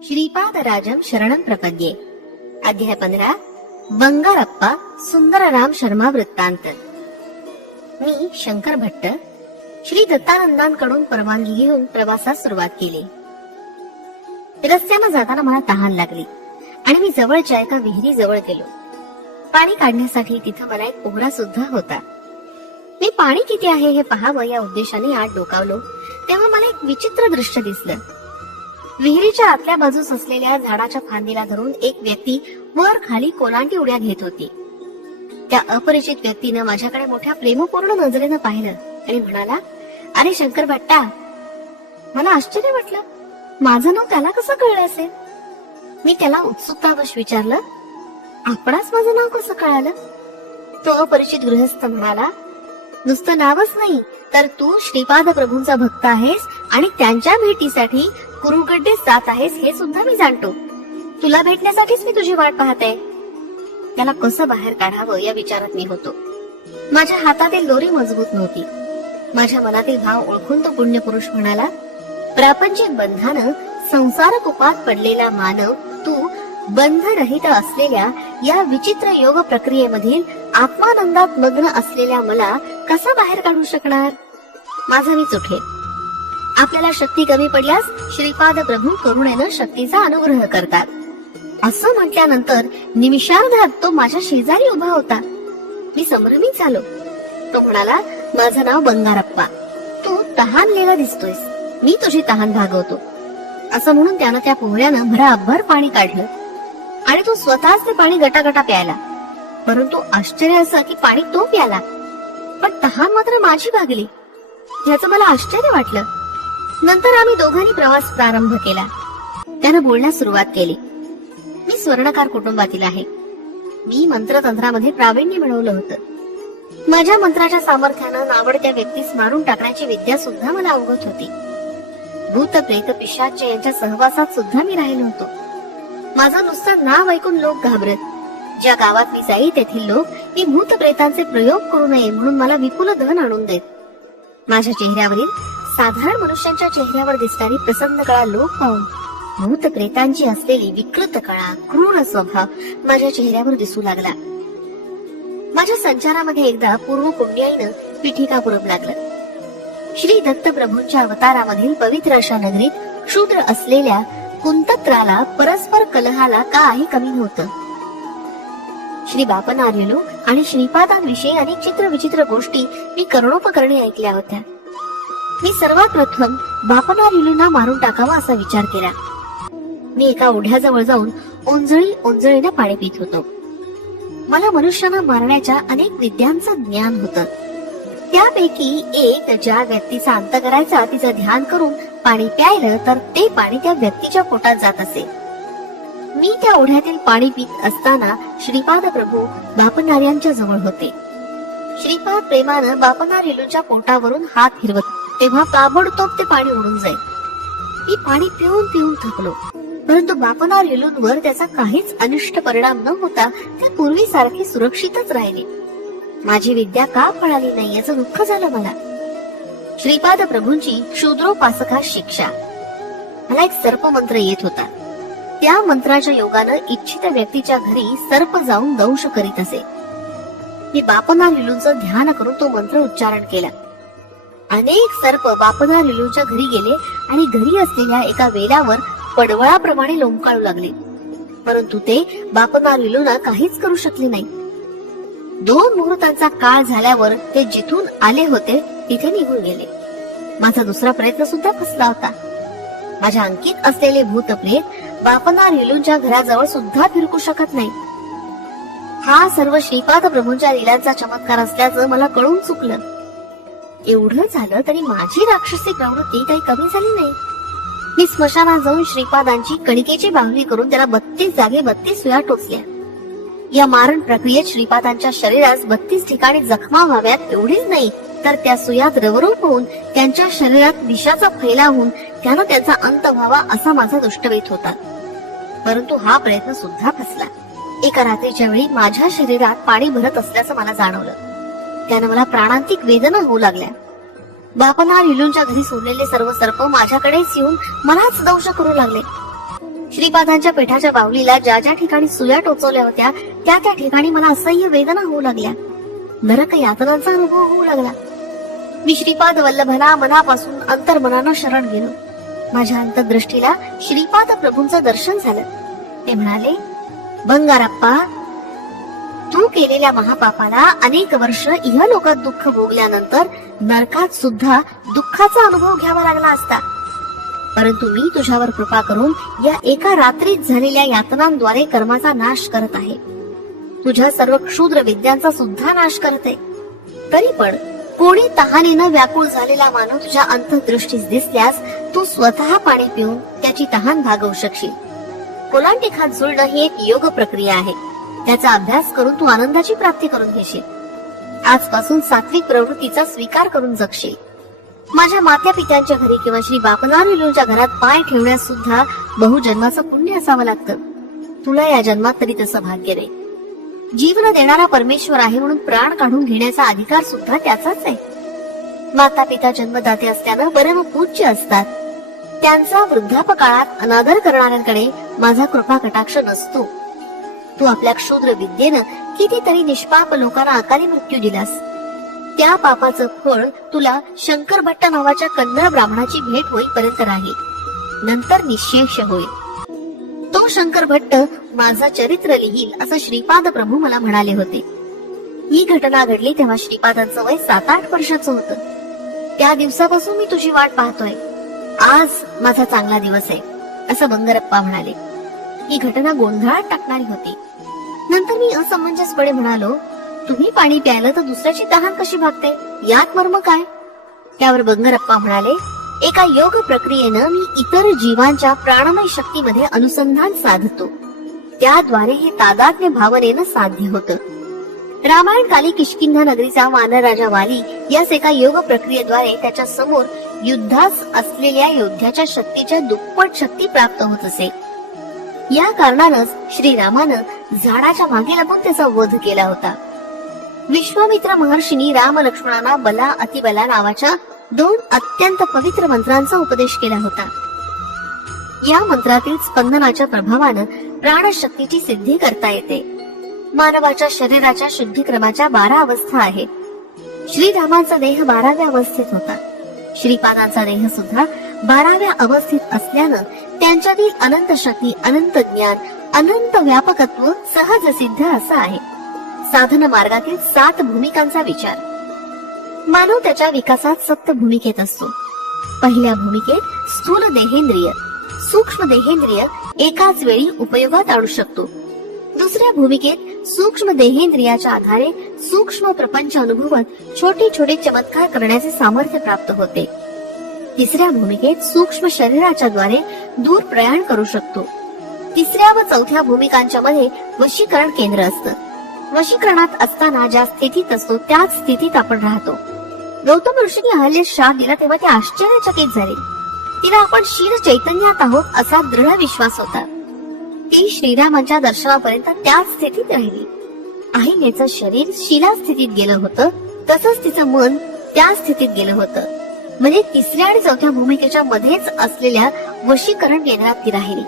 श्रीपादराजं शरणं प्रपद्ये। अध्याय 15 बंगारप्पा सुंदरराम शर्मा वृत्तांत। मी शंकर भट्ट श्री दत्तानंदांकडून परवानगी घेऊन प्रवासास सुरुवात केली। रस्त्याने जाताना मला तहान लागली आणि मी जवळच्या एका विहिरी जवळ गेलो। पाणी काढण्यासाठी तिथं मला एक पोहरा सुद्धा होता। मी पाणी किती आहे हे पाहावं या उद्देशाने आत डोकावलो तेव्हा मला एक विचित्र दृश्य दिसलं। विहिरीच्या आतल्या बाजूस असलेल्या झाडाच्या फांदीला धरून एक व्यक्ती वर खाली कोलांटी उड्या घेत होती। त्या अपरिचित व्यक्तीनं माझ्याकडे मोठ्या प्रेमपूर्ण नजरेनं पाहिलं आणि म्हणाला, अरे शंकर भट्टा। मला आश्चर्य वाटलं, माझं नाव त्याला कसं कळलं असेल? मी त्याला उत्सुकतावश विचारलं, आपणास माझं नाव कसं कळालं? तो अपरिचित गृहस्थ म्हणाला, नुसतं नावच नाही तर तू श्रीपाद प्रभूंचा भक्त आहेस आणि त्यांच्या भेटीसाठी कुरुगड्डे जात आहेस हे सुद्धा मी जाणतो। तुला भेटण्यासाठीच मी तुझी वाट पाहते। त्याला कसं बाहेर काढावं या विचारात मी होतो। माझ्या हातातील दोरी मजबूत नव्हती। माझ्या मनातील भाव ओळखून तो पुण्यपुरुष म्हणाला, प्रापंचिक बंधानं संसार कुपात पडलेला मानव तू बंधरहित असलेल्या या विचित्र योग प्रक्रियेमधील आत्मानंदात मग्न असलेल्या मला कसा बाहेर काढू शकणार? माझा मीच उठेल। आपल्याला शक्ती कमी पडल्यास श्रीपाद प्रभू करुणेनं शक्तीचा अनुग्रह करतात असं म्हटल्यानंतर निमिषार्धात तो माझ्या शेजारी उभा होता। मी संभ्रमित झालो। तो म्हणाला, माझं नाव बंगारप्पा, तू तहानलेला दिसतोयस, मी तुझी तहान भागवतो असं म्हणून त्यानं त्या पोहऱ्यानं भराभर पाणी काढलं आणि तो स्वतःच ते पाणी गटागटा प्यायला। परंतु आश्चर्य असं की पाणी तो प्याला पण तहान मात्र माझी भागली। याचं मला आश्चर्य वाटलं। नंतर आम्ही दोघांनी प्रवास प्रारंभ केला। त्यानं बोलण्यास सुरुवात केली, मी स्वर्णकार कुटुंबातील आहे। मी मंत्रतंत्रामध्ये प्रावीण्य मिळवलं होतं। माझ्या मंत्राच्या सामर्थ्यानं नावडत्या व्यक्तीस मारून टाकण्याची विद्या सुद्धा मला अवगत होती। भूत प्रेत पिशाच यांच्या सहवासात सुद्धा मी राहिलो होतो। माझं नुसतं नाव ऐकून लोक घाबरत। ज्या गावात मी जाई तेथील लोक मी भूत प्रेतांचे प्रयोग करू नये म्हणून मला विपुल धन आणून देत। माझ्या चेहऱ्यावरील साधारण मनुष्यांच्या चेहऱ्यावर दिसणारी प्रसन्न कळा लोक पाहून भूत प्रेतांची असलेली विकृत कळा क्रूर स्वभाव माझ्या चेहऱ्यावर दिसू लागला। माझ्या संचारामध्ये एकदा पूर्व पुण्याईनं पिठिका पुरम लागलं। श्री दत्त प्रभूंच्या अवतारामधील पवित्र अशा नगरीत क्षुद्र असलेल्या कुंतत्राला परस्पर कलहाला काही कमी नव्हतं। श्री बापनार्युलू आणि श्रीपादांविषयी अनेक चित्र विचित्र गोष्टी मी कर्णोपकरणे ऐकल्या होत्या। मी सर्वात प्रथम बापनार्युलूंना मारून टाकावा असा विचार केला। मी एका ओढ्याजवळ जाऊन ओंजळीनं पाणी पित होतो। मला मनुष्यांना मारण्याच्या अनेक विद्यांचं ज्ञान होतं। त्यापैकी एक ज्या व्यक्तीचा अंत करायचा तिचं ध्यान करून पाणी प्यायलं तर ते पाणी त्या व्यक्तीच्या पोटात जात असे। मी त्या ओढ्यातील पाणी पित असताना श्रीपाद प्रभू बापनार्यांच्या जवळ होते। श्रीपाद प्रेमानं बापनार्युलूंच्या पोटावरून हात फिरवत तेव्हा ताबडतोब ते पाणी उडून जाईल। मी पाणी पिऊन पिऊन थकलो परंतु बापनार्युलूंवर त्याचा काहीच अनिष्ट परिणाम न होता ते पूर्वीसारखे सुरक्षितच राहिले। माझी विद्या का फळाली नाही याचं दुःख झालं मला। श्रीपाद प्रभूंची क्षुद्रोपासका शिक्षा। मला एक सर्प मंत्र येत होता। त्या मंत्राच्या योगानं इच्छित व्यक्तीच्या घरी सर्प जाऊन दंश करीत असे। मी बापनार्युलूंचं ध्यान करून तो मंत्र उच्चारण केला। अनेक सर्प बापनार्युलूंच्या घरी गेले आणि घरी असलेल्या एका वेलावर पडवळाप्रमाणे लोंबकाळू लागले परंतु ते बापनार्युलूंना काहीच करू शकले नाही। 2 मुहूर्तांचा काळ झाल्यावर ते जिथून आले होते तिथे निघून गेले। माझा दुसरा प्रयत्न सुद्धा फसला होता। माझ्या अंकित असलेले भूतप्रेत बापनार्युलूंच्या घराजवळ सुद्धा फिरकू शकत नाही। हा सर्व श्रीपाद प्रभूंच्या लीलांचा चमत्कार असल्याचं मला कळून चुकलं। एवढं झालं तरी माझी राक्षसी प्रवृत्ती काही कमी झाली नाही। मी स्मशानात जाऊन श्रीपादांची कणिकेची बाहुली करून त्याला 32 जागे 32 सुया टोचल्या। या मारण प्रक्रियेत श्रीपादांच्या शरीरास 32 ठिकाणी जखमा व्हाव्यात एवढीच नाही तर त्या सुयात रवरूप होऊन त्यांच्या शरीरात विषाचा फैलाव होऊन त्यानं त्यांचा अंत व्हावा असा माझा दुष्टवेध होता। परंतु हा प्रयत्न सुद्धा फसला। एका रात्रीच्या वेळी माझ्या शरीरात पाणी भरत असल्याचं मला जाणवलं। त्यानं मला प्राणांतिक वेदना होऊ लागल्या। बापनार्युलूंच्या घरी सोडलेले सर्व सर्प माझ्याकडेच येऊन मलाच दंश करू लागले। श्रीपादांच्या पेठाच्या बाहुलीला ज्या ज्या ठिकाणी सुया टोचवल्या होत्या त्या त्या ठिकाणी मला असह्य वेदना होऊ लागल्या, नरक यातनांचा अनुभव होऊ लागला. मी श्रीपाद वल्लभाला मनापासून अंतर्मनानं शरण गेलो. माझ्या अंतर्दृष्टीला श्रीपाद प्रभूंचं दर्शन झालं. ते म्हणाले, बंगारप्पा, तू केलेल्या महापापाला अनेक वर्ष इहलोकात दुःख भोगल्यानंतर नरकात सुद्धा दुःखाचा अनुभव घ्यावा लागला असता, परंतु मी तुझ्यावर कृपा करून या एका रात्रीत झालेल्या यातनांद्वारे कर्माचा नाश करत आहे. तुझ्या सर्व क्षुद्र विद्यांचा सुद्धा नाश करते. तरी पण कोणी तहानेनं व्याकुळ झालेला मानव तुझ्या अंतर्दृष्टीस दिसल्यास तू स्वतः पाणी पिऊन त्याची तहान भागवू शकशील. कोलांटी खात जुळणं ही एक योग प्रक्रिया आहे. त्याचा अभ्यास करून तू आनंदाची प्राप्ती करून घेशील. आजपासून सात्विक प्रवृत्तीचा स्वीकार करून जगशील. माझ्या मात्या पित्यांच्या घरी किंवा श्री बापनारेलूंच्या घरात पाय ठेवण्यास सुद्धा बहुजन्माचं पुण्य असावं लागतं. तुला या जन्मात तरी तसं भाग्य रे. जीवन देणारा परमेश्वर आहे म्हणून प्राण काढून घेण्याचा अधिकार सुद्धा त्याचाच आहे. माता पिता जन्मदाते असल्यानं परम पूज्य असतात. त्यांचा वृद्धापकाळात अनादर करणाऱ्यांकडे माझा कृपा कटाक्ष नसतो. तू आपल्या क्षुद्र विद्येनं कितीतरी निष्पाप लोकांना अकाली मृत्यू दिलास. त्या पापाचं फळ तुला शंकर भट्ट नावाच्या कन्नड ब्राह्मणाची भेट होईपर्यंत राहील. नंतर निशेष होईल. तो शंकर भट्ट माझा चरित्र लिहील असं श्रीपाद प्रभू मला म्हणाले होते. ही घटना घडली तेव्हा श्रीपादांचं वय 7-8 वर्षाचं होतं. त्या दिवसापासून मी तुझी वाट पाहतोय. आज माझा चांगला दिवस आहे असं बंगारप्पा म्हणाले. ही घटना गोंधळात टाकणारी होती. नंतर मी असमंजसपणे म्हणालो, तुम्ही पाणी प्यायलं तर दुसऱ्याची तहान कशी भागते, यात मर्म काय? त्यावर बंगारप्पा म्हणाले, एका योग प्रक्रियेनं मी इतर जीवांच्या प्राणमय शक्तीमध्ये अनुसंधान साधतो. त्याद्वारे हे तादात्म्य भावनेनं साध्य होतं. रामायण काली किष्किंधा नगरीचा वानर राजा वाली यास एका योग प्रक्रियेद्वारे त्याच्या समोर युद्धास असलेल्या योद्ध्याच्या शक्तीच्या दुप्पट शक्ती प्राप्त होत असे. या कारणानच श्रीरामानं झाडाच्या मागे लपून त्याचा वध केला होता. विश्वामित्र महर्षींनी राम लक्ष्मणांना बला अतिबला नावाच्या 2 अत्यंत पवित्र मंत्रांचा उपदेश केला होता. या मंत्रातील स्पंदनाच्या प्रभावानं प्राणशक्तीची सिद्धी करता येते. मानवाच्या शरीराच्या शुद्धीक्रमाच्या 12 अवस्था आहेत. श्रीरामांचा देह 12व्या अवस्थेत होता. श्रीपादांचा देह सुद्धा 12व्या अवस्थेत असल्यानं त्यांच्यातील अनंत शक्ती, अनंत ज्ञान, अनंत व्यापकत्व सहज सिद्ध असं आहे. साधन मार्गातील 7 भूमिकांचा विचार. मानव त्याच्या विकासात 7 भूमिकेत असतो. पहिल्या भूमिकेत स्थूल देहेंद्रिय, सूक्ष्म देहेंद्रिय एकाच वेळी उपयोगात आणू शकतो. दुसऱ्या भूमिकेत सूक्ष्म देहेंद्रियाच्या आधारे सूक्ष्म प्रपंच अनुभवत छोटे छोटे चमत्कार करण्याचे सामर्थ्य प्राप्त होते. तिसऱ्या भूमिकेत सूक्ष्म शरीराच्या द्वारे दूर प्रयाण करू शकतो. तिसऱ्या व चौथ्या भूमिकांच्या मध्ये वशीकरण केंद्र असतं. वशीकरणात असताना ज्या स्थितीत असतो त्याच स्थितीत आपण राहतो. गौतम ऋषींनी अहल्येस शाप दिला तेव्हा ते आश्चर्यचकित झाले. तिला आपण शील चैतन्यात आहोत असा दृढ विश्वास होता. ती श्रीरामांच्या दर्शनापर्यंत त्याच स्थितीत राहिली. अहिल्याचं शरीर शिला स्थितीत गेलं होतं, तसंच तिचं मन त्या स्थितीत गेलं होतं. म्हणजे तिसऱ्या आणि चौथ्या भूमिकेच्या मध्येच असलेल्या वशीकरण केंद्रात ती राहिली.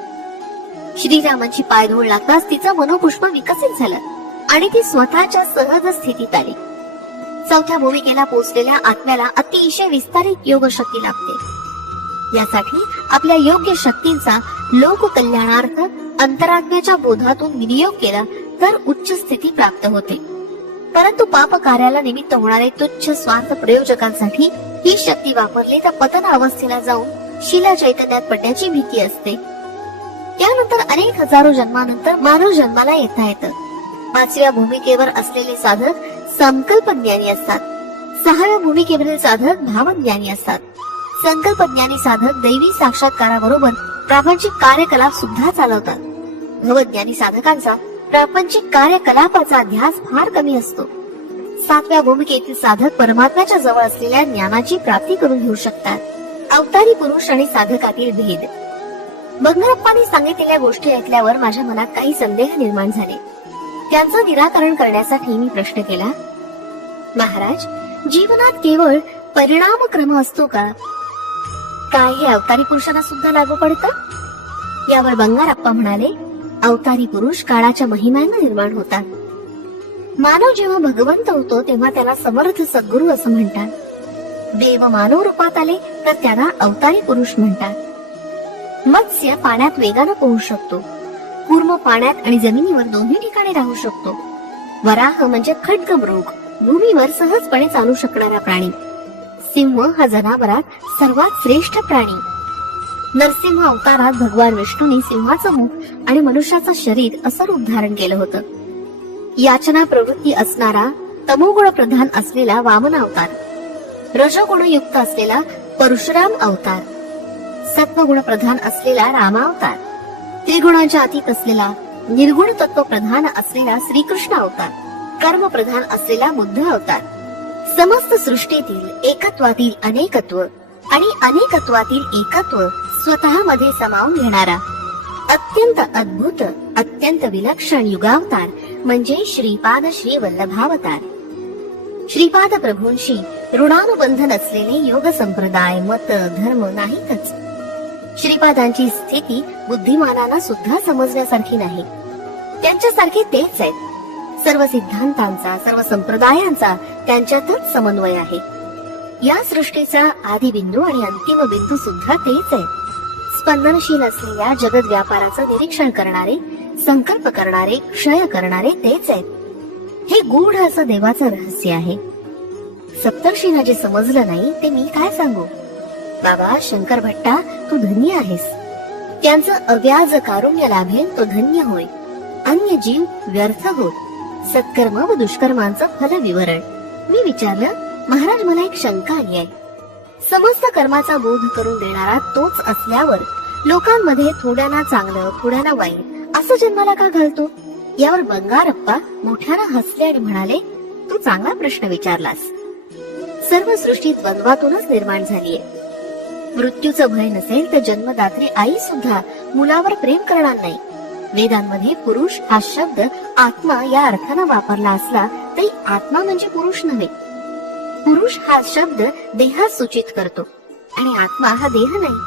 श्रीरामांची पायधूळ लागताच तिचं मनोपुष्प विकसित झालं आणि ती स्वतःच्या सहज स्थितीत आली. चौथ्या भूमिकेला पोहोचलेल्या आत्म्याला अतिशय विस्तारित योग शक्ती लाभते. यासाठी आपल्या योग्य शक्तींचा लोक कल्याणार्थ अंतरात्म्याच्या बोधातून विनियोग केला तर उच्च स्थिती प्राप्त होते. परंतु पाप कार्याला निमित्त होणारे तुच्छ स्वार्थ प्रयोजकांसाठी ही शक्ती वापरली तर पतन अवस्थेला जाऊन शिला चैतन्यात पडण्याची भीती असते. त्यानंतर अनेक हजारो जन्मानंतर मानव जन्माला येता येतं. 5व्या भूमिकेवर असलेले साधक संकल्प ज्ञानी असतात. 6व्या भूमिकेवरील साधक भावज्ञानी असतात. संकल्प ज्ञानी साधक दैवी साक्षात्काराबरोबर प्रापंचिक कार्यकलाप सुद्धा चालवतात. भवज्ञानी साधकांचा प्रापंचिक कार्यकलापाचा ध्यास फार कमी असतो. 7व्या भूमिकेतील साधक परमात्म्याच्या जवळ असलेल्या ज्ञानाची प्राप्ती करून घेऊ शकतात. अवतारी पुरुष आणि साधकातील भेद. बंगारप्पांनी सांगितलेल्या गोष्टी ऐकल्यावर माझ्या मनात काही संदेह निर्माण झाले. त्यांचं निराकरण करण्यासाठी मी प्रश्न केला, महाराज, जीवनात केवळ परिणाम क्रम असतो का? काय हे अवतारी पुरुषांना सुद्धा लागू पडतं? यावर बंगारप्पा म्हणाले, अवतारी पुरुष काळाच्या महिम्यानं निर्माण होतात. मानव जेव्हा भगवंत होतो तेव्हा त्याला समर्थ सद्गुरू असं म्हणतात. देव मानव रूपात आले तर त्याला अवतारी पुरुष म्हणतात. मत्स्य पाण्यात वेगानं पोहू शकतो. कूर्म पाण्यात आणि जमिनीवर दोन्ही ठिकाणी राहू शकतो. वराह म्हणजे खड्गमृग, भूमीवर सहजपणे चालू शकणारा प्राणी. सिंह हा जनावरात सर्वात श्रेष्ठ प्राणी. नरसिंह अवतारात भगवान विष्णूंनी सिंहाचं मुख आणि मनुष्याचं शरीर असं रूप धारण केलं होतं. याचना प्रवृत्ती असणारा तमोगुण प्रधान असलेला वामन अवतार, रजगुणयुक्त असलेला परशुराम अवतार, सत्वगुण प्रधान असलेला रामावतार, त्रिगुणांच्या अतीत असलेला निर्गुण तत्व प्रधान असलेला श्रीकृष्ण अवतार, कर्म प्रधान असलेला बुद्ध अवतार. समस्त सृष्टीतील एकत्वातील अनेकत्व आणि अनेकत्वातील एकत्व स्वतःमध्ये सामावून घेणारा अत्यंत अद्भुत, अत्यंत विलक्षण युगावतार म्हणजे श्रीपाद श्री वल्लभावतार. श्रीपाद प्रभूंशी ऋणानुबंध नसलेले योग संप्रदाय, मत, धर्म नाहीतच. श्रीपादांची स्थिती बुद्धिमानांना सुद्धा समजण्यासारखी नाही. त्यांच्यासारखे तेच आहेत. सर्व सिद्धांतांचा, सर्व संप्रदायांचा त्यांच्यातच समन्वय आहे. या सृष्टीचा आदी बिंदू आणि अंतिम बिंदू सुद्धा तेच आहे. स्पंदनशील असलेल्या जगत व्यापाराचं निरीक्षण करणारे, संकल्प करणारे, क्षय करणारे तेच आहेत. हे गूढ असं देवाचं रहस्य आहे. सप्तर्षींना जे समजलं नाही ते मी काय सांगू. बाबा शंकर भट्टा, तू धन्य आहेस. त्यांचं अव्याज कारुण्य लाभेल तो धन्य होय. अन्य जीव व्यर्थ होत. सत्कर्म व दुष्कर्मांचं फल विवरण. मी विचारलं, महाराज मला एक शंका आली आहे. समस्त कर्माचा बोध करून देणारा तोच असल्यावर लोकांमध्ये थोड्यांना चांगलं, थोड्यांना वाईट असं जन्माला का घालतो. यावर बंगारप्पा मोठ्यानं हसले आणि म्हणाले, तू चांगला प्रश्न विचारलास. सर्व सृष्टी द्वंद्वातूनच निर्माण झालीय. मृत्यूचं भय नसेल तर जन्मदात्री आई सुद्धा मुलावर प्रेम करणार नाही. वेदांमध्ये पुरुष हा शब्द आत्मा या अर्थानं वापरला असला तरी आत्मा म्हणजे पुरुष नव्हे. पुरुष हा शब्द देहास सूचित करतो आणि आत्मा हा देह नाही.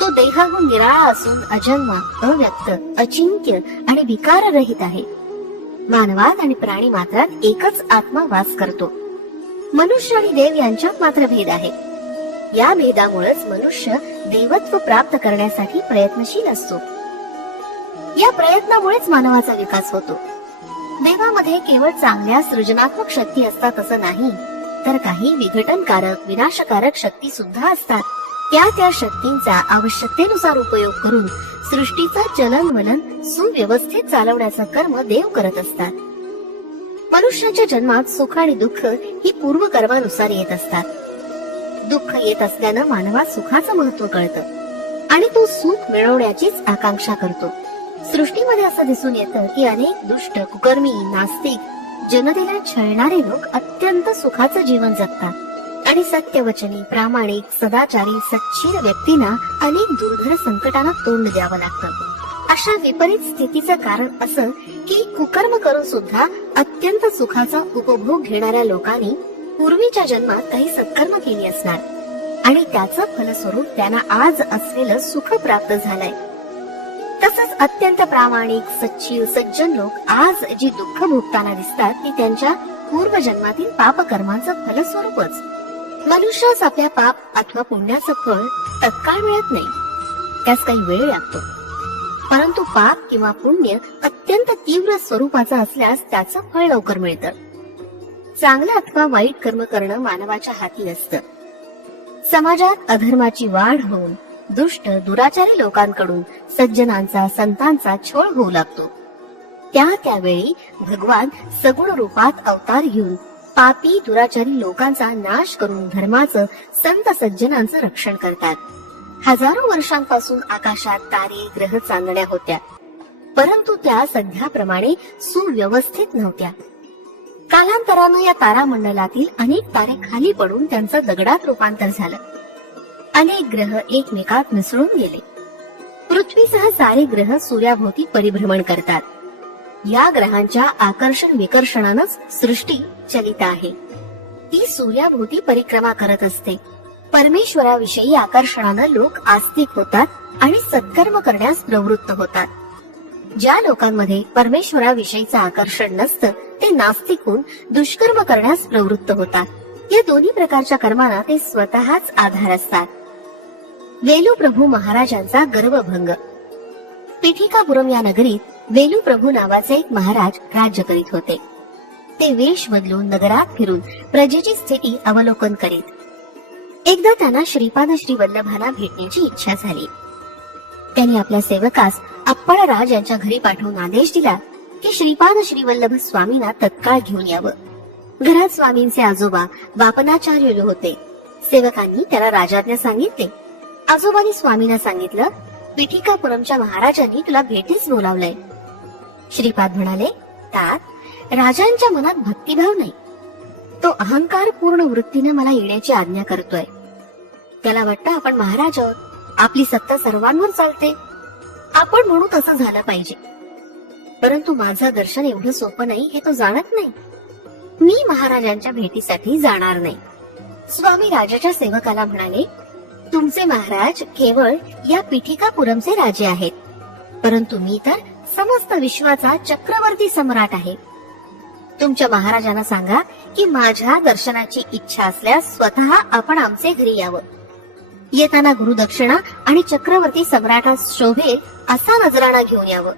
तो देहाहून निराळा असून अजन्मा, अव्यक्त, अचिंत्य आणि विकाररहित आहे. मानवात आणि प्राणी मात्रात एकच आत्मा वास करतो. मनुष्य आणि देव यांच्यात मात्र भेद आहे. या भेदामुळेच मनुष्य देवत्व प्राप्त करण्यासाठी प्रयत्नशील असतो. या प्रयत्नामुळेच मानवाचा विकास होतो. देवामध्ये केवळ चांगल्या सृजनात्मक शक्ती असतात असं नाही, तर काही विघटनकारक, विनाशकारक शक्ती सुद्धा असतात. त्या शक्तींचा आवश्यकतेनुसार उपयोग करून सृष्टीचं चलनवलन सुव्यवस्थित चालवण्याचं कर्म देव करत असतात. मनुष्याच्या जन्मात सुख आणि दुःख ही पूर्वकर्मानुसार येत असतात. दुःख येत असल्यानं मानवात सुखाचं महत्व कळतं आणि तो सुख मिळवण्याचीच आकांक्षा करतो. सृष्टीमध्ये असं दिसून येतं की अनेक दुष्ट, कुकर्मी, नास्तिक, जनतेला छळणारे लोक अत्यंत सुखाचं जीवन जगतात आणि सत्यवचनी, प्रामाणिक, सदाचारी, सच्चीर व्यक्तींना अनेक दुर्धर संकटांना तोंड द्यावं लागतं. अशा विपरीत स्थितीचं कारण असं की कुकर्म करून सुद्धा अत्यंत सुखाचा उपभोग घेणाऱ्या लोकांनी पूर्वीच्या जन्मात काही सत्कर्म केली असणार आणि त्याचं फलस्वरूप त्यांना आज असलेलं सुख प्राप्त झालंय. तसंच अत्यंत प्रामाणिक, सच्चील, सज्जन लोक आज जी दुःख भोगताना दिसतात ती त्यांच्या पूर्वजन्मातील पापकर्माचं फलस्वरूपच. मनुष्यास आपल्या पाप अथवा पुण्याचं फळ तत्काळ मिळत नाही, त्यास काही वेळ लागतो. परंतु पाप किंवा पुण्य अत्यंत तीव्र स्वरूपाचं असल्यास त्याचं फळ लवकर मिळतं. चांगलं अथवा वाईट कर्म करणं मानवाच्या हाती असतं. समाजात अधर्माची वाढ होऊन दुष्ट, दुराचारी लोकांकडून सज्जनांचा, संतांचा छळ होऊ लागतो. त्यावेळी भगवान सगुण रूपात अवतार घेऊन पापी, दुराचारी लोकांचा नाश करून धर्माचं, संत सज्जनांचं रक्षण करतात. हजारो वर्षांपासून आकाशात तारे, ग्रह चांदण्या होत्या, परंतु त्या सध्याप्रमाणे सुव्यवस्थित नव्हत्या. कालांतरानं या तारामंडलातील अनेक तारे खाली पडून त्यांचं दगडात रूपांतर झालं. अनेक ग्रह एकमेकात मिसळून गेले. पृथ्वीसह सारे ग्रह सूर्याभोवती परिभ्रमण करतात. या ग्रहांच्या आकर्षण विकर्षणानंच सृष्टी चलित आहे. ती सूर्याभोवती परिक्रमा करत असते. परमेश्वराविषयी आकर्षणानं लोक आस्तिक होतात आणि सत्कर्म करण्यास प्रवृत्त होतात. ज्या लोकांमध्ये परमेश्वराविषयीचं आकर्षण नसतं ते नास्तिक होऊन दुष्कर्म करण्यास प्रवृत्त होतात. या दोन्ही प्रकारच्या कर्मांना ते स्वतःच आधार असतात. वेलू प्रभू महाराजांचा गर्वभंग. पिठिकापुरम या नगरीत वेलू प्रभू नावाचे एक महाराज राज्य करीत होते. ते वेश बदलून नगरात फिरून प्रजेची स्थिती अवलोकन करीत. एकदा त्यांना श्रीपाद श्री वल्लभांना भेटण्याची इच्छा झाली. त्यांनी आपल्या सेवकास अप्पळराज यांच्या घरी पाठवून आदेश दिला की श्रीपाद श्री वल्लभ स्वामींना तत्काळ घेऊन यावं. घरात स्वामींचे आजोबा बापनाचार्य होते. सेवकांनी त्याला राजाज्ञा सांगितले. आजोबांनी स्वामींना सांगितलं, पिठिकापुरमच्या महाराजांनी तुला भेटीस बोलावलंय. श्रीपाद म्हणाले, तात राजांच्या मनात भक्तिभाव नाही. तो अहंकार पूर्ण वृत्तीने मला येण्याची आज्ञा करतोय. त्याला वाटतं आपण महाराज आहोत, आपली सत्ता सर्वांवर चालते, आपण म्हणू तसं झालं पाहिजे. परंतु माझं दर्शन एवढं सोपं नाही हे तो जाणत नाही. मी महाराजांच्या भेटीसाठी जाणार नाही. स्वामी राजाच्या सेवकाला म्हणाले, तुमचे महाराज केवळ या पिठिकापुरमचे राजे आहेत, परंतु मी तर समस्त विश्वाचा चक्रवर्ती सम्राट आहे. तुमच्या महाराजांना सांगा की माझ्या दर्शनाची इच्छा असल्यास स्वतः आपण आमचे घरी यावं. येताना गुरुदक्षिणा आणि चक्रवर्ती सम्राटास शोभेल असा नजराणा घेऊन यावं.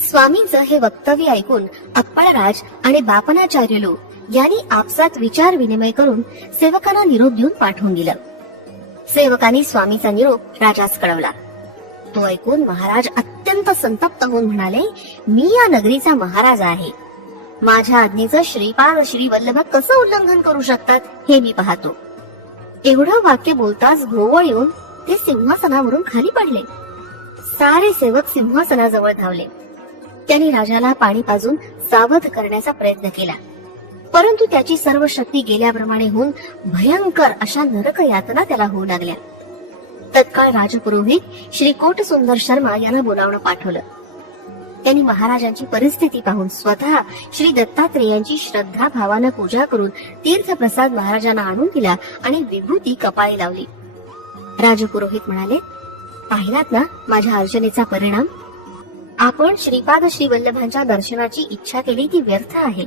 स्वामींचं हे वक्तव्य ऐकून अप्पळराज आणि बापनाचार्युलू यांनी आपसात विचार विनिमय करून सेवकांना निरोप देऊन पाठवून दिलं. सेवकांनी स्वामीचा निरोप राजास कळवला. तो ऐकून महाराज अत्यंत संतप्त होऊन म्हणाले, मी या नगरीचा महाराज आहे. माझ्या आज्ञेचं श्रीपाद श्री वल्लभ कसं उल्लंघन करू शकतात हे मी पाहतो. एवढं वाक्य बोलताच भोवळ येऊन ते सिंहासनावरून खाली पडले. सारे सेवक सिंहासनाजवळ धावले. त्यांनी राजाला पाणी पाजून सावध करण्याचा प्रयत्न केला, परंतु त्याची सर्व शक्ती गेल्याप्रमाणे होऊन भयंकर अशा नरक यातना त्याला होऊ लागल्या. तत्काळ राजपुरोहित श्री कोट सुंदर शर्मा यांना बोलावणं पाठवलं. त्यांनी महाराजांची परिस्थिती पाहून स्वतः श्री दत्तात्रेयांची श्रद्धा भावानं पूजा करून तीर्थप्रसाद महाराजांना आणून दिला आणि विभूती कपाळी लावली. राजपुरोहित म्हणाले, पाहिलात ना माझ्या अर्चनेचा परिणाम. आपण श्रीपाद श्री वल्लभांच्या दर्शनाची इच्छा केली ती व्यर्थ आहे,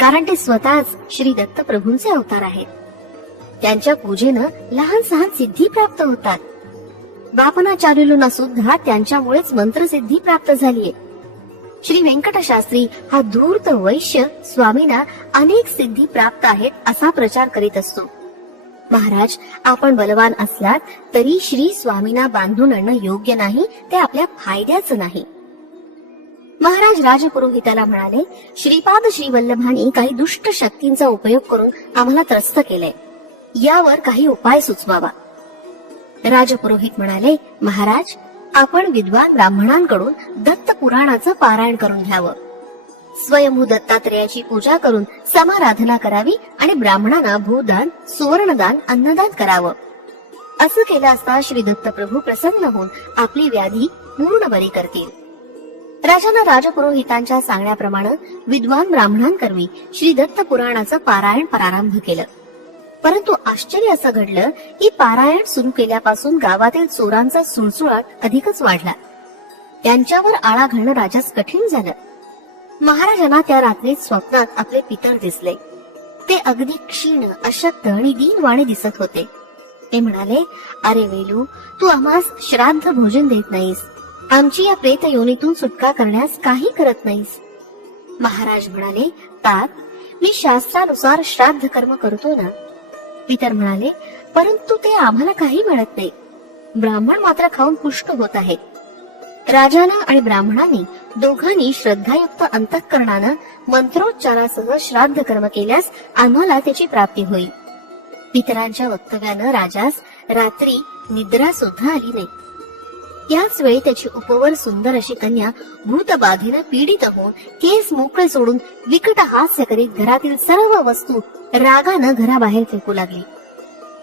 कारण ते स्वतःच श्री दत्त प्रभूंचे अवतार आहेत. त्यांच्या पूजेनं लहान सहान सिद्धी प्राप्त होतात. बापनाचार्युलूंना सुद्धा त्यांच्यामुळेच मंत्रसिद्धी प्राप्त झालीये. श्री व्यंकटशास्त्री हा धूर्त वैश्य स्वामींना अनेक सिद्धी प्राप्त आहेत असा प्रचार करीत असतो. महाराज, आपण बलवान असलात तरी श्री स्वामींना बांधून आणणं योग्य नाही, ते आपल्या फायद्याचं नाही. महाराज राजपुरोहिताला म्हणाले, श्रीपाद श्री वल्लभांनी काही दुष्ट शक्तींचा उपयोग करून आम्हाला त्रस्त केलंय, यावर काही उपाय सुचवावा. राजपुरोहित म्हणाले, महाराज, आपण विद्वान ब्राह्मणांकडून दत्त पुराणाचं पारायण करून घ्यावं. स्वयंभू दत्तात्रेयाची पूजा करून समाराधना करावी आणि ब्राह्मणांना भूदान, सुवर्णदान, अन्नदान करावं. असं केलं असता श्री दत्त प्रभू प्रसन्न होऊन आपली व्याधी पूर्ण बरी करतील. राजानं राजपुरोहितांच्या सांगण्याप्रमाणे विद्वान ब्राह्मणांकरवी श्री दत्त पुराणाचं पारायण प्रारंभ केलं. परंतु आश्चर्य असं घडलं की पारायण सुरू केल्यापासून गावातील चोरांचा सुळसुळाट अधिकच वाढला. त्यांच्यावर आळा घालणं राजास कठीण झालं. महाराजांना त्या रात्रीत स्वप्नात आपले पितर दिसले. ते अगदी क्षीण, अशक्त आणि दीनवाणे दिसत होते. ते म्हणाले, अरे वेलू, तू आम्हास श्राद्ध भोजन देत नाहीस, आमची या प्रेत योनीतून सुटका करण्यास काही करत नाहीस. महाराज म्हणाले, तात, मी शास्त्रानुसार श्राद्ध कर्म करतो ना. पितर म्हणाले, परंतु ते आम्हाला काही मिळत नाही. ब्राह्मण मात्र खाऊन पुष्ट होत आहेत. राजानं आणि ब्राह्मणांनी दोघांनी श्रद्धायुक्त अंतःकरणानं मंत्रोच्चारासह श्राद्ध कर्म केल्यास आम्हाला त्याची प्राप्ती होईल. पितरांच्या वक्तव्यानं राजास रात्री निद्रा सुद्धा आली नाही. याच वेळी त्याची उपवर सुंदर अशी कन्या भूतबाधेनं पीडित होऊन केस मोकळे सोडून विकट हास्य करीत घरातील सर्व वस्तू रागानं घराबाहेर फेकू लागली.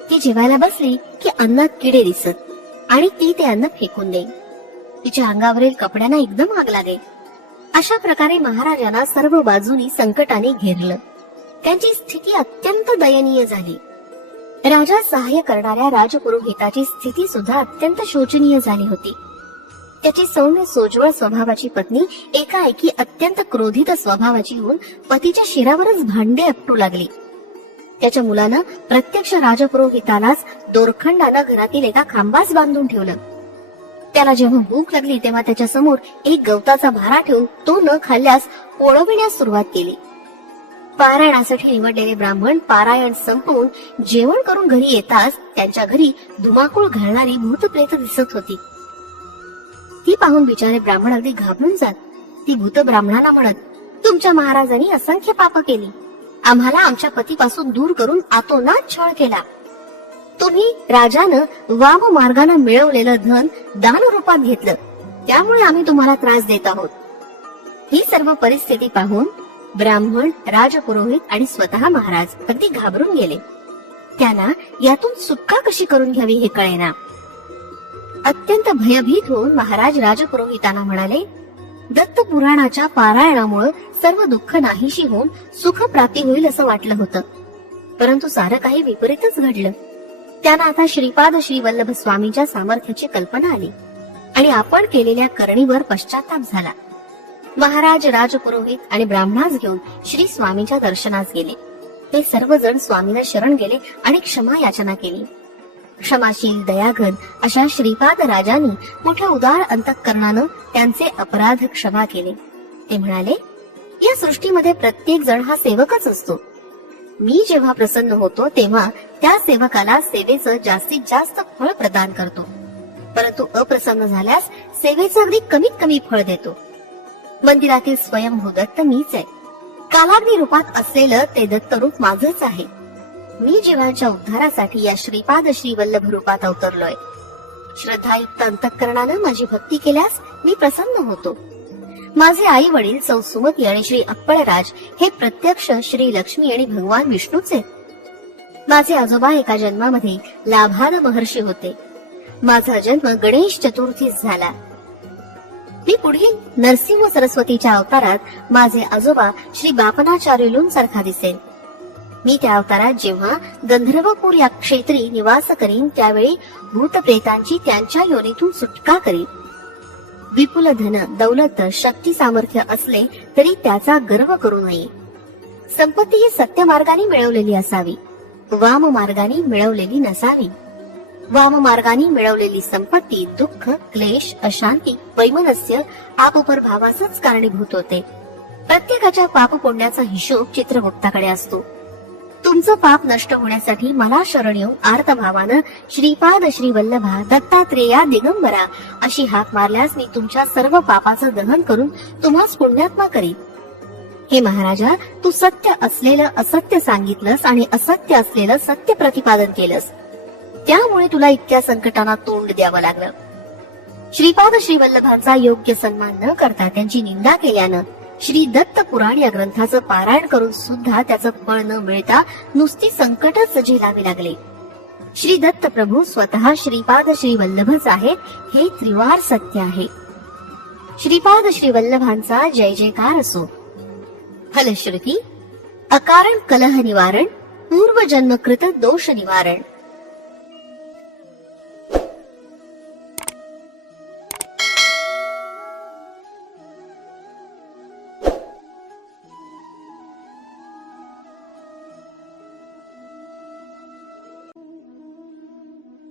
ती जेवायला बसली की अन्नात किडे दिसत आणि ती ते अन्न फेकून देई. तिच्या अंगावरील कपड्यांना एकदम आग लागे. अशा प्रकारे महाराजांना सर्व बाजूनी संकटाने घेरलं. त्यांची स्थिती अत्यंत दयनीय झाली. राजा सहाय्य करणाऱ्या राजपुरोहिताची स्थिती सुद्धा अत्यंत शोचनीय झाली होती. त्याची सौम्य सोज्वळ स्वभावाची पत्नी एकाएकी अत्यंत क्रोधित स्वभावाची होऊन पतीच्या शिरावरच भांडे आपटू लागली. त्याच्या मुलानं प्रत्यक्ष राजपुरोहितालाच दोरखंडानं घरातील एका खांबास बांधून ठेवलं. त्याला जेव्हा भूक लागली तेव्हा त्याच्या समोर एक गवताचा भारा ठेवून तो न खाल्ल्यास पोळविण्यास सुरुवात केली. पारायणासाठी निवडलेले ब्राह्मण पारायण संपवून जेवण करून घरी येताच त्यांच्या घरी धुमाकूळ घालणारी भूतप्रेत दिसत होती. ती पाहून बिचारे ब्राह्मण अगदी घाबरून जात. ती भूत ब्राह्मणाला म्हणत, तुमच्या महाराजांनी असंख्य पाप केली. आम्हाला आमच्या पतीपासून दूर करून आतोनात छळ केला. तुम्ही राजानं वाम मार्गाने मिळवलेलं धन दान रूपात घेतलं, त्यामुळे आम्ही तुम्हाला त्रास देत आहोत. ही सर्व परिस्थिती पाहून ब्राह्मण, राजपुरोहित आणि स्वतः महाराज अगदी घाबरून गेले. त्यांना यातून सुटका कशी करून घ्यावी हे कळेना. अत्यंत भयभीत होऊन महाराज राजपुरोहितांना म्हणाले, दत्त पुराणाच्या पारायणामुळे सर्व दुःख नाहीशी होऊन सुख प्राप्ती होईल असं वाटलं होतं, परंतु सारं काही विपरीतच घडलं. त्यांना आता श्रीपाद श्री वल्लभ स्वामींच्या सामर्थ्याची कल्पना आली आणि आपण केलेल्या करणीवर पश्चाताप झाला. महाराज, राजपुरोहित आणि ब्राह्मणास घेऊन श्री स्वामींच्या दर्शनास गेले. ते सर्वजण स्वामींना शरण गेले आणि क्षमा याचना केली. क्षमाशील, दयाघन अशा श्रीपाद राजांनी मोठ्या उदार अंतःकरणानं त्यांचे अपराध क्षमा केले. ते म्हणाले, या सृष्टीमध्ये प्रत्येक जण हा सेवकच असतो. मी जेव्हा प्रसन्न होतो तेव्हा त्या सेवकाला सेवेचं जास्तीत जास्त फळ प्रदान करतो, परंतु अप्रसन्न झाल्यास सेवेचं अगदी कमीत कमी फळ देतो. मंदिरातील स्वयंभू दत्त मीच आहे. कालाग्नी रूपात असलेलं ते दत्त रूप माझंच आहे. मी जीवांच्या उद्धारासाठी या श्रीपाद श्री वल्लभ रूपात अवतरलोय. श्रद्धायुक्त अंतःकरणानं माझी भक्ती केल्यास मी प्रसन्न होतो. माझे आई वडील सौ सुमती आणि श्री अप्पळराज हे प्रत्यक्ष श्री लक्ष्मी आणि भगवान विष्णूचे. माझे आजोबा एका जन्मामध्ये लाभाद महर्षी होते. माझा जन्म गणेश चतुर्थीस झाला. मी पुढील नरसिंह सरस्वतीच्या अवतारात माझे आजोबा श्री बापनाचार्युलूं सारखा दिसेल. मी त्या अवतारात जेव्हा गंधर्वपूर या क्षेत्री निवास करीन त्यावेळी भूतप्रेतांची त्यांच्या योनीतून सुटका करीन. विपुल धन, दौलत, शक्ती, सामर्थ्य असले तरी त्याचा गर्व करू नये. संपत्ती ही सत्य मार्गाने मिळवलेली असावी, वाम मार्गाने मिळवलेली नसावी. वाम मार्गाने मिळवलेली संपत्ती दुःख, क्लेश, अशांती, वैमनस्य, आपोपर भावासच कारणीभूत होते. प्रत्येकाच्या पाप पुण्याचा हिशोब चित्रगुप्ताकडे असतो. तुमचं पाप नष्ट होण्यासाठी मला शरण येऊन आर्त भावानं श्रीपाद श्री वल्लभा दत्तात्रेया दिगंबरा अशी हाक मारल्यास मी तुमच्या सर्व पापाचं दहन करून तुम्हास पुण्यात्मा करीन. हे महाराजा, तू सत्य असलेलं असत्य सांगितलंस आणि असत्य असलेलं सत्य प्रतिपादन केलंस, त्यामुळे तुला इतक्या संकटांना तोंड द्यावं लागलं. श्रीपाद श्री वल्लभांचा योग्य सन्मान न करता त्यांची निंदा केल्यानं श्री दत्त पुराण या ग्रंथाचं पारायण करून सुद्धा त्याचं फळ न मिळता नुसती संकटच झेलावी लागले. श्री दत्त प्रभू स्वतः श्रीपाद श्री वल्लभच आहेत हे त्रिवार सत्य आहे. श्रीपाद श्री वल्लभांचा जय जयकार असो. फलश्रुती, अकारण कलह निवारण, पूर्वजन्मकृत दोष निवारण.